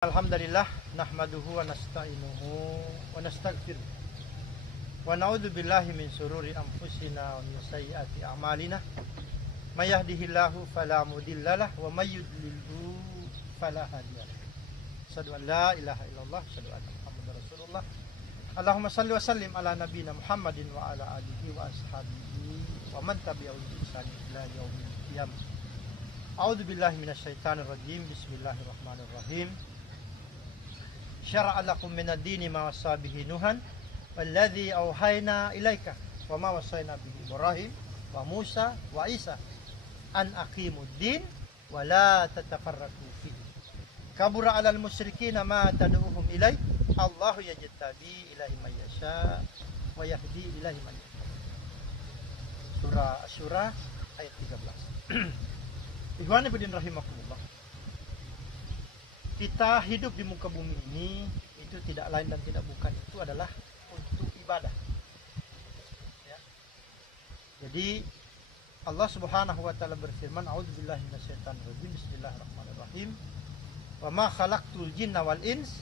Alhamdulillah nahmaduhu wa nasta'inuhu wa nastaghfiruh wa na'udzu billahi min sururi anfusina wa min sayyiati a'malina may yahdihillahu fala mudhillalah wa may yudlilhu fala hadiyalah. Asyhadu an la ilaha illallah, asyhadu anna Muhammadar Rasulullah. Allahumma shalli wa sallim ala nabiyyina Muhammadin wa ala alihi wa ashabihi wa man tabi'ahum bi ihsan ila yaumil qiyamah. A'udzu billahi minasyaitonir rajim. Bismillahirrahmanirrahim. Syara'a lakum minad dini ma wassa bihi Nuhan walladzi auhayna ilaika wa ma wassayna bihi Ibrahim wa Musa wa Isa an aqimud din wa la tatafarraqu fihi. Kabura 'alal musyrikina ma tad'uhum ilai. Allahu yajtabi ilaihi man yasha wa yahdi ilaihi man yasha. Surah Asy-Syura ayat 13. Ikhwani fillah rahimakumullah. Kita hidup di muka bumi ini itu tidak lain dan tidak bukan itu adalah untuk ibadah. Ya. Jadi Allah Subhanahu wa taala berfirman, A'udzubillahi minasyaitonir rajim. Bismillahirrahmanirrahim. Wa ma khalaqtul jinna wal ins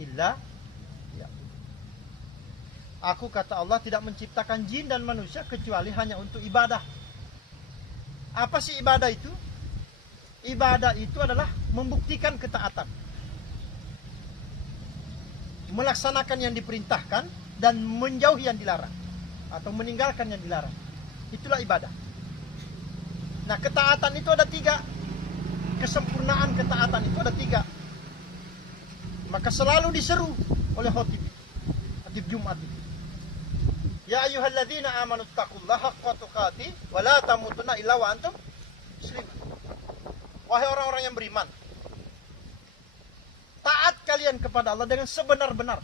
illa liya'budun. Aku kata Allah tidak menciptakan jin dan manusia kecuali hanya untuk ibadah. Apa sih ibadah itu? Ibadah itu adalah membuktikan ketaatan, melaksanakan yang diperintahkan dan menjauhi yang dilarang atau meninggalkan yang dilarang. Itulah ibadah. Nah, ketaatan itu ada tiga. Kesempurnaan ketaatan itu ada tiga. Maka selalu diseru oleh khotib Jumat itu. Ya ayyuhalladzina amanu taqullaha haqqa tuqatih wa la tamutunna illa wa antum muslimun. Wahai orang-orang yang beriman, taat kalian kepada Allah dengan sebenar-benar.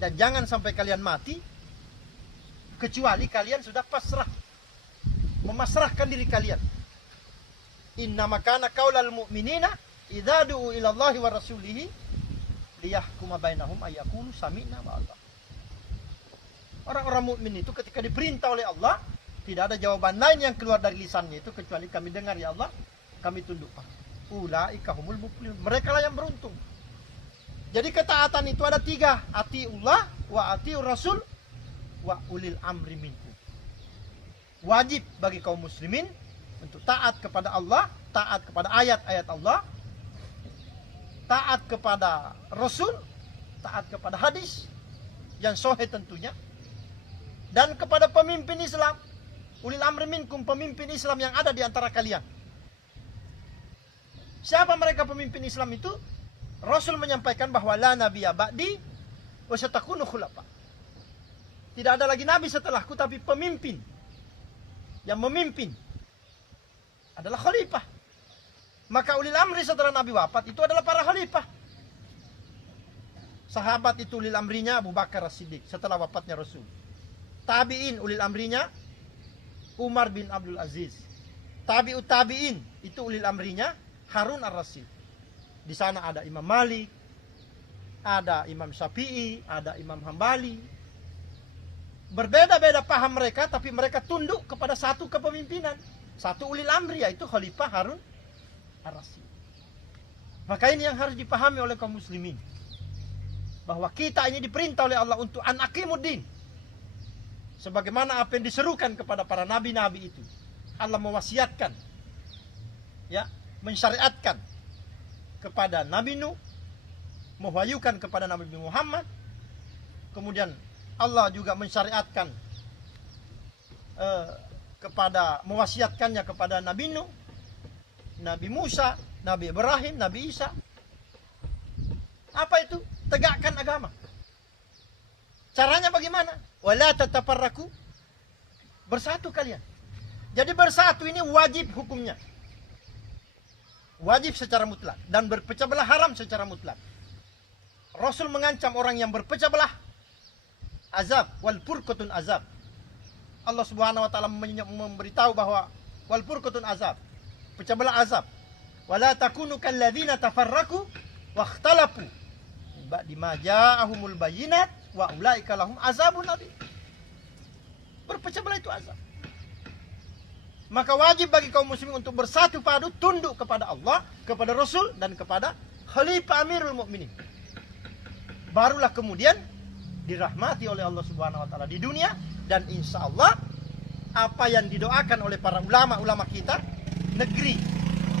Dan jangan sampai kalian mati kecuali kalian sudah pasrah, memasrahkan diri kalian. Innama kana qaulal mu'minina idza du'u ila Allahi wa rasulihi liyahkuma bainahum ayyaqulu sami'na wa ata'na. Orang-orang mukmin itu ketika diperintah oleh Allah, tidak ada jawaban lain yang keluar dari lisannya itu kecuali kami dengar ya Allah, kami tunduk. Ulaika humul muflihun. Mereka lah yang beruntung. Jadi ketaatan itu ada tiga. Atiullah wa atiur rasul wa ulil amri minkum. Wajib bagi kaum muslimin untuk taat kepada Allah, taat kepada ayat-ayat Allah, taat kepada Rasul, taat kepada hadis yang sahih tentunya, dan kepada pemimpin Islam. Ulil amri minkum, pemimpin Islam yang ada di antara kalian. Siapa mereka pemimpin Islam itu? Rasul menyampaikan bahwa la nabiyya ba'di wa satakunu khulafa. Tidak ada lagi nabi setelahku, tapi pemimpin. Yang memimpin adalah khalifah. Maka ulil amri setelah Nabi wafat itu adalah para khalifah. Sahabat itu ulil amrinya Abu Bakar As-Siddiq setelah wafatnya Rasul. Tabi'in ulil amrinya Umar bin Abdul Aziz. Tabi'ut tabi'in itu ulil amrinya Harun ar-Rasyid. Di sana ada Imam Malik, ada Imam Syafi'i, ada Imam Hambali. Berbeda-beda paham mereka, tapi mereka tunduk kepada satu kepemimpinan, satu ulil amri, yaitu Khalifah Harun ar-Rasyid. Maka ini yang harus dipahami oleh kaum muslimin, bahwa kita ini diperintah oleh Allah untuk an aqimuddin. Sebagaimana apa yang diserukan kepada para nabi-nabi itu. Allah mewasiatkan, ya, mensyariatkan kepada Nabi Nuh, mewahyukan kepada Nabi Muhammad. Kemudian Allah juga mensyariatkan mewasiatkannya kepada Nabi Nuh, Nabi Musa, Nabi Ibrahim, Nabi Isa. Apa itu? Tegakkan agama. Caranya bagaimana? Wala tatafarraqu, bersatu kalian. Jadi bersatu ini wajib hukumnya. Wajib secara mutlak. Dan berpecah belah haram secara mutlak. Rasul mengancam orang yang berpecah belah azab. Wal furqatun azab. Allah Subhanahu wa taala memberitahu bahwa wal furqatun azab, pecah belah azab. Wala takunu kalladzina tafarraqu wakhtalafu ba'di ma ja'ahumul bayyinat wa ulaika lahum azabun adzim. Berpecah belah itu azab. Maka wajib bagi kaum muslimin untuk bersatu padu, tunduk kepada Allah, kepada Rasul, dan kepada Khalifah Amirul Mukminin. Barulah kemudian dirahmati oleh Allah Subhanahu wa taala di dunia, dan insya Allah apa yang didoakan oleh para ulama-ulama kita, negeri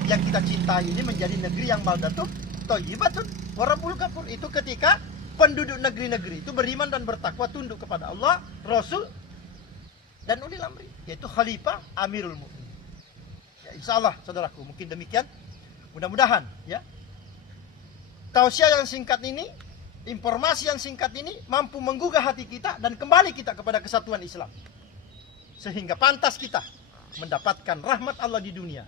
yang kita cintai ini menjadi negeri yang baldatun thayyibatun wa rabbul ghafur. Itu ketika penduduk negeri-negeri itu beriman dan bertakwa, tunduk kepada Allah, Rasul, dan ulil amri, yaitu Khalifah Amirul Mukminin. Ya, insya Allah saudaraku, mungkin demikian. Mudah-mudahan ya tausiah yang singkat ini, informasi yang singkat ini mampu menggugah hati kita dan kembali kita kepada kesatuan Islam, sehingga pantas kita mendapatkan rahmat Allah di dunia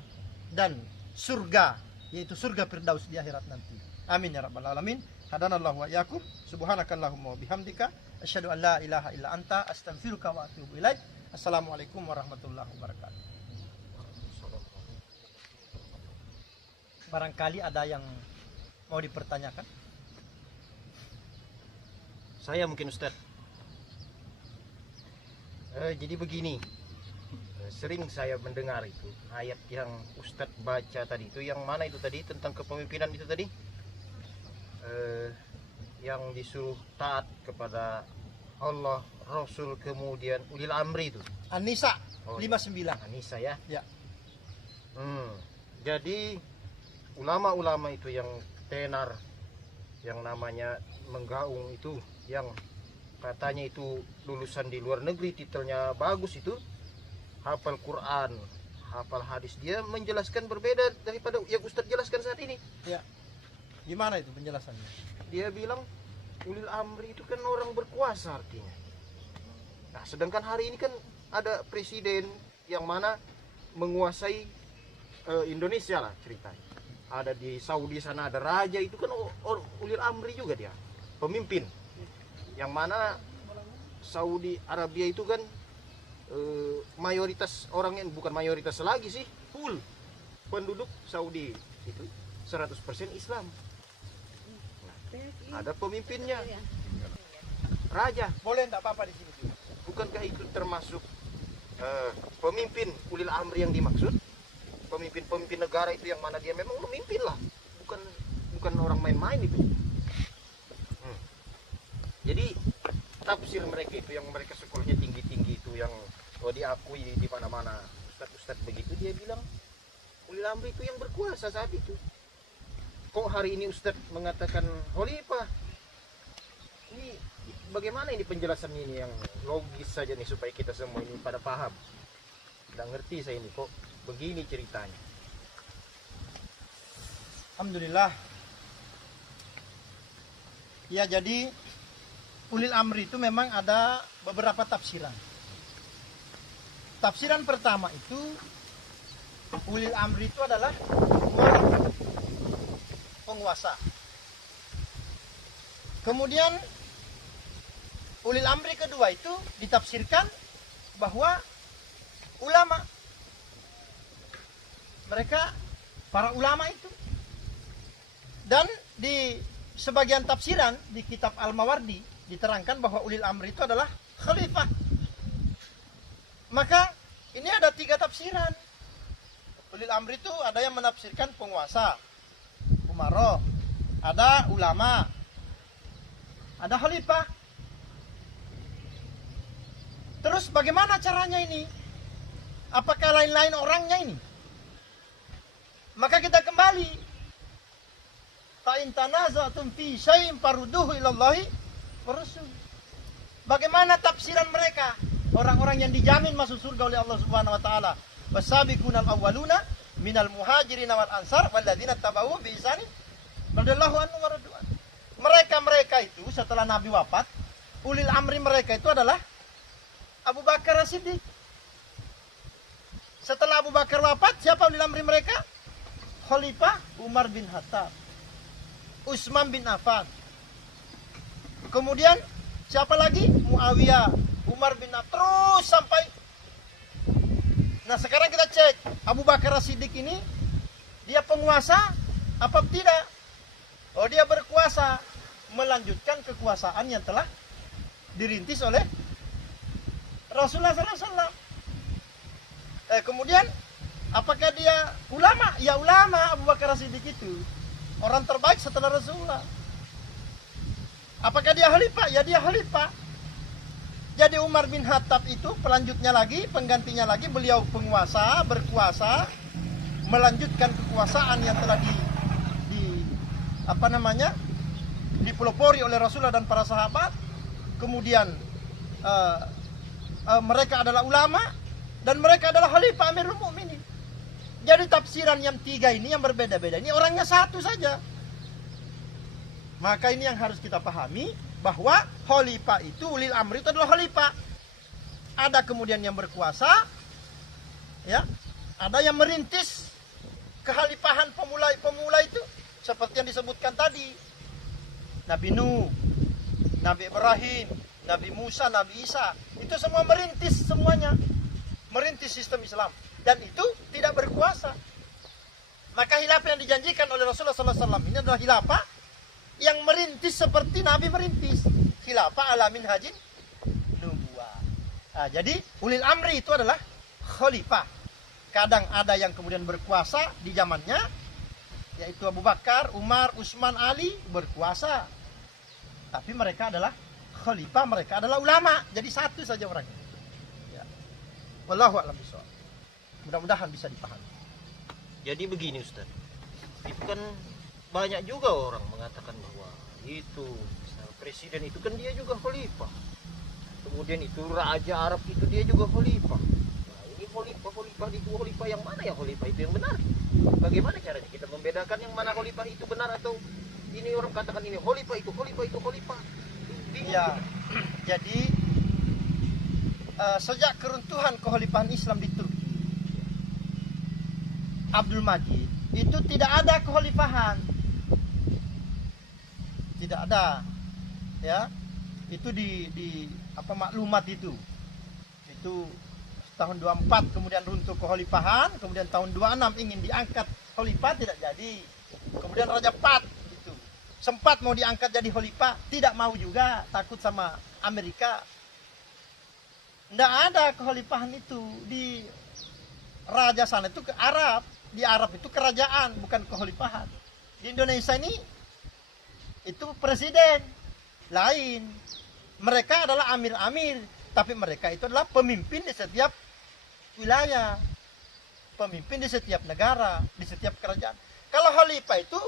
dan surga, yaitu surga Firdaus di akhirat nanti. Amin ya rabbal alamin. Hadanallahu wa iyyakum. Subhanakallahumma wa bihamdika asyhadu an la ilaha illa anta astaghfiruka wa atubu ilaik. Assalamualaikum warahmatullahi wabarakatuh. Barangkali ada yang mau dipertanyakan? Saya mungkin Ustaz. Jadi begini, sering saya mendengar itu ayat yang Ustaz baca tadi itu, yang mana itu tadi tentang kepemimpinan itu tadi, yang disuruh taat kepada Allah, Rasul, kemudian ulil amri itu. An-Nisa Oh, 59. An-Nisa ya. Ya. Jadi ulama-ulama itu yang tenar, yang namanya menggaung itu, yang katanya itu lulusan di luar negeri, titelnya bagus itu, hafal Quran, hafal hadis, dia menjelaskan berbeda daripada yang Ustadz jelaskan saat ini. Ya. Gimana itu penjelasannya? Dia bilang ulil amri itu kan orang berkuasa artinya. Nah, sedangkan hari ini kan ada presiden yang mana menguasai Indonesia lah ceritanya. Ada di Saudi sana ada raja, itu kan ulil amri juga dia, pemimpin. Yang mana Saudi Arabia itu kan mayoritas orangnya, bukan mayoritas lagi sih, full penduduk Saudi itu 100% Islam. Nah, ada pemimpinnya, raja. Boleh enggak apa-apa di sini juga. Bukankah itu termasuk pemimpin ulil amri yang dimaksud? Pemimpin negara itu yang mana dia memang memimpin lah, bukan orang main-main itu. Jadi tafsir mereka itu, yang mereka sekolahnya tinggi-tinggi itu, yang diakui di mana-mana ustadz begitu, dia bilang ulil amri itu yang berkuasa saat itu. Kok hari ini ustadz mengatakan khalifah? Ini bagaimana ini penjelasan ini yang logis saja nih, supaya kita semua ini pada paham. Tidak ngerti saya ini kok begini ceritanya. Alhamdulillah. Ya, jadi ulil amri itu memang ada beberapa tafsiran. Tafsiran pertama itu, ulil amri itu adalah penguasa. Kemudian ulil amri kedua itu ditafsirkan bahwa ulama. Mereka para ulama itu. Dan di sebagian tafsiran di kitab Al-Mawardi diterangkan bahwa ulil amri itu adalah khalifah. Maka ini ada 3 tafsiran. Ulil amri itu ada yang menafsirkan penguasa, umaro, ada ulama, ada khalifah. Terus bagaimana caranya ini? Apakah lain-lain orangnya ini? Maka kita kembali, fa in tanaza'tum fi syai'in farudduhu ilallahi wa rasul. Bagaimana tafsiran mereka? Orang-orang yang dijamin masuk surga oleh Allah Subhanahu wa taala. Wasabiqunal awwaluna minal muhajirin wal ansar walladzina tabauhum bi ihsanin radhiyallahu anhum wa radwan. Mereka itu setelah Nabi wafat, ulil amri mereka itu adalah Abu Bakar As-Siddiq. Setelah Abu Bakar wafat, siapa ulil amri mereka? Khalifah Umar bin Khattab, Utsman bin Affan. Kemudian siapa lagi? Muawiyah, Umar bin Affan, terus sampai. Nah, sekarang kita cek Abu Bakar As-Siddiq ini, dia penguasa apa tidak? Oh, dia berkuasa, melanjutkan kekuasaan yang telah dirintis oleh Rasulullah SAW. Kemudian apakah dia ulama? Ya ulama Abu Bakar As-Siddiq itu. orang terbaik setelah Rasulullah. Apakah dia khalifah? Ya dia khalifah. Jadi Umar bin Khattab itu pelanjutnya lagi, penggantinya lagi, beliau penguasa, berkuasa, melanjutkan kekuasaan yang telah dipelopori oleh Rasulullah dan para sahabat. Kemudian mereka adalah ulama dan mereka adalah khalifah Amirul Mukminin. Jadi tafsiran yang tiga ini yang berbeda-beda ini orangnya satu saja. Maka ini yang harus kita pahami, bahwa khalifah itu, ulil amri itu adalah khalifah. Ada kemudian yang berkuasa, ya, ada yang merintis kekhalifahan pemula itu, seperti yang disebutkan tadi. Nabi Nuh, Nabi Ibrahim, Nabi Musa, Nabi Isa, itu semua merintis semuanya. Merintis sistem Islam. Dan itu tidak berkuasa. Maka khilafah yang dijanjikan oleh Rasulullah SAW ini adalah khilafah yang merintis seperti Nabi merintis. Khilafah ala minhajin nubuwah. Nah, jadi ulil amri itu adalah khalifah. Kadang ada yang kemudian berkuasa di zamannya, yaitu Abu Bakar, Umar, Utsman, Ali berkuasa. Tapi mereka adalah khalifah, mereka adalah ulama. Jadi satu saja orangnya. Ya. Wallahu a'lam bishawab. Mudah-mudahan bisa dipahami. Jadi begini Ustaz, itu kan banyak juga orang mengatakan bahwa itu presiden itu kan dia juga khalifah. Kemudian itu raja Arab itu dia juga khalifah. Nah, ini khalifah itu khalifah yang mana ya, khalifah itu yang benar? Bagaimana caranya kita membedakan yang mana khalifah itu benar, atau ini orang katakan ini khalifah itu khalifah? Ya, jadi sejak keruntuhan kekhalifahan Islam di Turki, Abdul Majid itu tidak ada kekhalifahan. Tidak ada, ya. Itu di maklumat itu tahun 24 kemudian runtuh kekhalifahan, kemudian tahun 26 ingin diangkat khalifah, tidak jadi. Kemudian Raja Pat itu sempat mau diangkat jadi khalifah, tidak mau juga, takut sama Amerika. Tidak ada kekhalifahan itu di raja sana, itu ke Arab. Di Arab itu kerajaan, bukan kekhalifahan. Di Indonesia ini itu presiden lain. Mereka adalah amir-amir, tapi mereka itu adalah pemimpin di setiap wilayah, pemimpin di setiap negara, di setiap kerajaan. Kalau khalifah itu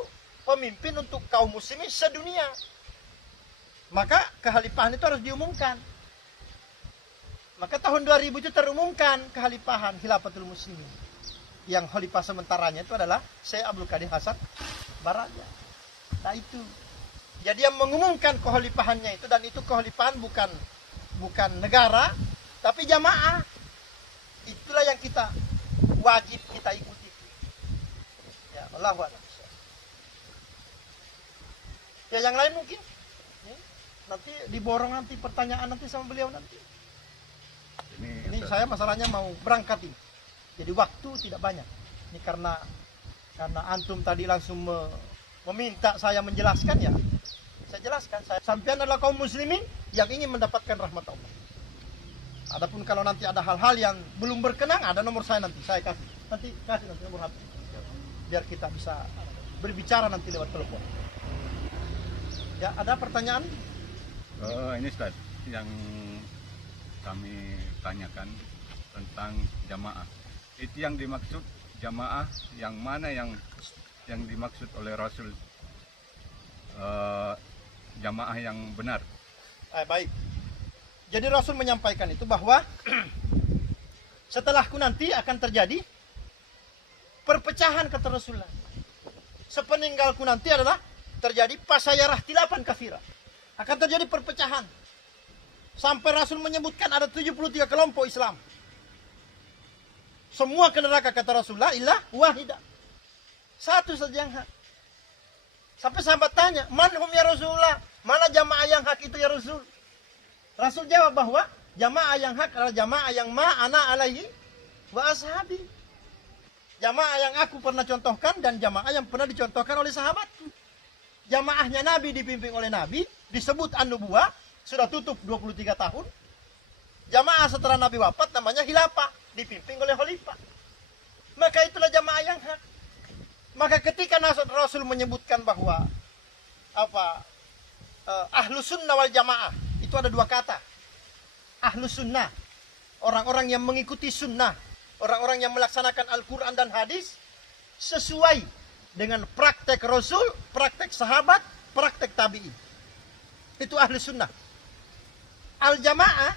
pemimpin untuk kaum muslimin sedunia, maka kekhalifahan itu harus diumumkan. Maka tahun 2000 itu terumumkan kekhalifahan Khilafatul Muslimin. Yang khalifah sementaranya itu adalah Syekh Abdul Qadir Hasan Baraja. Nah itu. Jadi yang mengumumkan kekhalifahannya itu, dan itu kekhalifahan bukan negara, tapi jamaah. Itulah yang kita wajib kita ikuti. Ya, Allahu a'lam. Ya yang lain mungkin. Ya, nanti diborong nanti pertanyaan nanti sama beliau nanti. Ini saya masalahnya mau berangkat ini. Jadi waktu tidak banyak. Ini karena antum tadi langsung meminta saya menjelaskan, ya. Saya jelaskan, sampean adalah kaum muslimin yang ingin mendapatkan rahmat Allah. Adapun kalau nanti ada hal-hal yang belum berkenan, ada nomor saya nanti, saya kasih. Nanti nomor HP. Biar kita bisa berbicara nanti lewat telepon. Ya, ada pertanyaan? Ini Ustaz, yang kami tanyakan tentang jamaah. Itu yang dimaksud jamaah yang mana yang dimaksud oleh Rasul, jamaah yang benar? Baik. Jadi Rasul menyampaikan itu bahwa setelahku nanti akan terjadi perpecahan, kata Rasulullah. Sepeninggalku nanti adalah terjadi pasayarah tilapan kafirah. Akan terjadi perpecahan. Sampai Rasul menyebutkan ada 73 kelompok Islam. Semua ke neraka, kata Rasulullah, illah wahidah. Satu saja yang hak. Sampai sahabat tanya, man hum ya Rasulullah? Mana jamaah yang hak itu ya Rasul? Rasul jawab bahwa jamaah yang hak adalah jamaah yang ma'ana alaihi wa ashabi. Jamaah yang aku pernah contohkan dan jamaah yang pernah dicontohkan oleh sahabatku. Jamaahnya Nabi dipimpin oleh Nabi, disebut an-nubuwah, sudah tutup 23 tahun. Jamaah setelah Nabi wafat namanya khilafah, dipimpin oleh khalifah. Maka itulah jamaah yang hak. Maka ketika Rasul menyebutkan bahwa ahlus sunnah wal jamaah, itu ada dua kata. Ahlus sunnah, orang-orang yang mengikuti sunnah, orang-orang yang melaksanakan Al-Quran dan hadis sesuai dengan praktek Rasul, praktek sahabat, praktek tabi'in. Itu ahlus sunnah. Al-jamaah,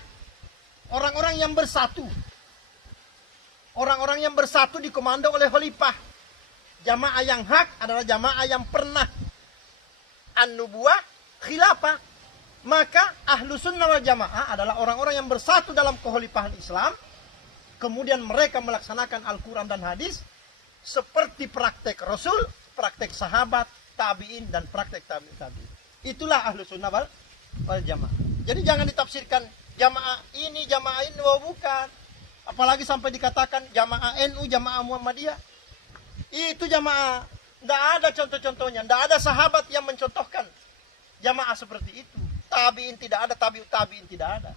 orang-orang yang bersatu. Orang-orang yang bersatu dikomando oleh khalifah. Jamaah yang hak adalah jamaah yang pernah an-nubuwah khilafah. Maka ahlu sunnah wal jamaah adalah orang-orang yang bersatu dalam kekhalifahan Islam. Kemudian mereka melaksanakan Al-Quran dan hadis seperti praktek Rasul, praktek sahabat, tabi'in, dan praktek tabi'in. Itulah ahlu sunnah wal jamaah. Jadi jangan ditafsirkan jamaah ini, oh bukan. Apalagi sampai dikatakan jamaah NU, jamaah Muhammadiyah. Itu jamaah, tidak ada contoh-contohnya. Tidak ada sahabat yang mencontohkan jamaah seperti itu. Tabi'in tidak ada, tabi'in tidak ada.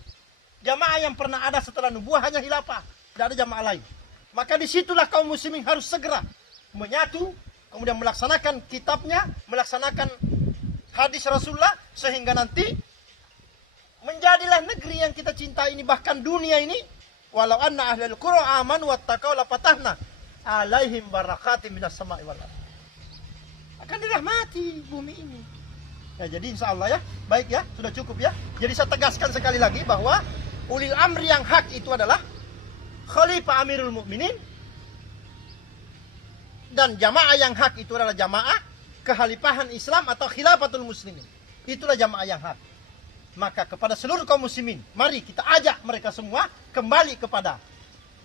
Jamaah yang pernah ada setelah nubuah hanya khilafah. Tidak ada jamaah lain. Maka disitulah kaum muslimin harus segera menyatu, kemudian melaksanakan kitabnya, melaksanakan hadis Rasulullah, sehingga nanti menjadilah negeri yang kita cintai ini, bahkan dunia ini. Walau anna ahlul qura amanu wattaqau la fatahna alaihim barakatim minas sama'i wal ardh. Akan dirahmati bumi ini. Ya, jadi insya Allah ya, baik ya, sudah cukup ya. Jadi saya tegaskan sekali lagi bahwa ulil amri yang hak itu adalah Khalifah Amirul Mukminin, dan jamaah yang hak itu adalah jamaah kekhalifahan Islam atau khilafatul muslimin. Itulah jamaah yang hak. Maka kepada seluruh kaum muslimin, mari kita ajak mereka semua kembali kepada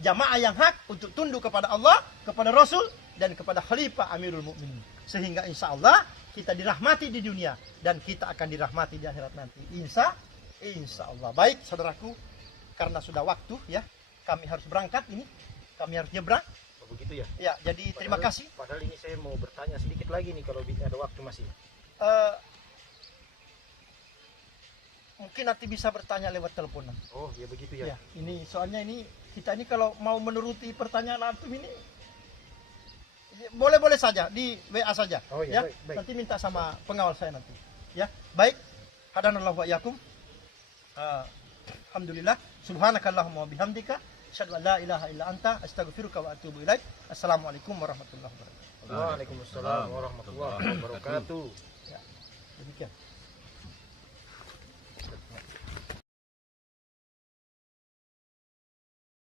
jamaah yang hak untuk tunduk kepada Allah, kepada Rasul, dan kepada Khalifah Amirul Mukminin. Sehingga insya Allah kita dirahmati di dunia dan kita akan dirahmati di akhirat nanti. Insya Allah. Baik saudaraku, karena sudah waktu ya, kami harus berangkat ini, kami harus nyebrang. Oh, begitu ya? Ya, jadi terima kasih. Padahal ini saya mau bertanya sedikit lagi nih kalau ada waktu masih. Mungkin nanti bisa bertanya lewat teleponan. Oh, ya begitu ya. Ya, ini soalnya ini kita ini kalau mau menuruti pertanyaan antum ini boleh saja di WA saja. Oh ya, ya. baik. Nanti minta sama pengawal saya nanti. Ya, baik. Hadanallahu wa iyyakum. Alhamdulillah. Subhanakallahumma wa bihamdika asyhadu an la ilaha illa anta astaghfiruka wa atubu ilaik. Assalamualaikum warahmatullahi wabarakatuh. Waalaikumsalam warahmatullahi wabarakatuh. Ya, demikian.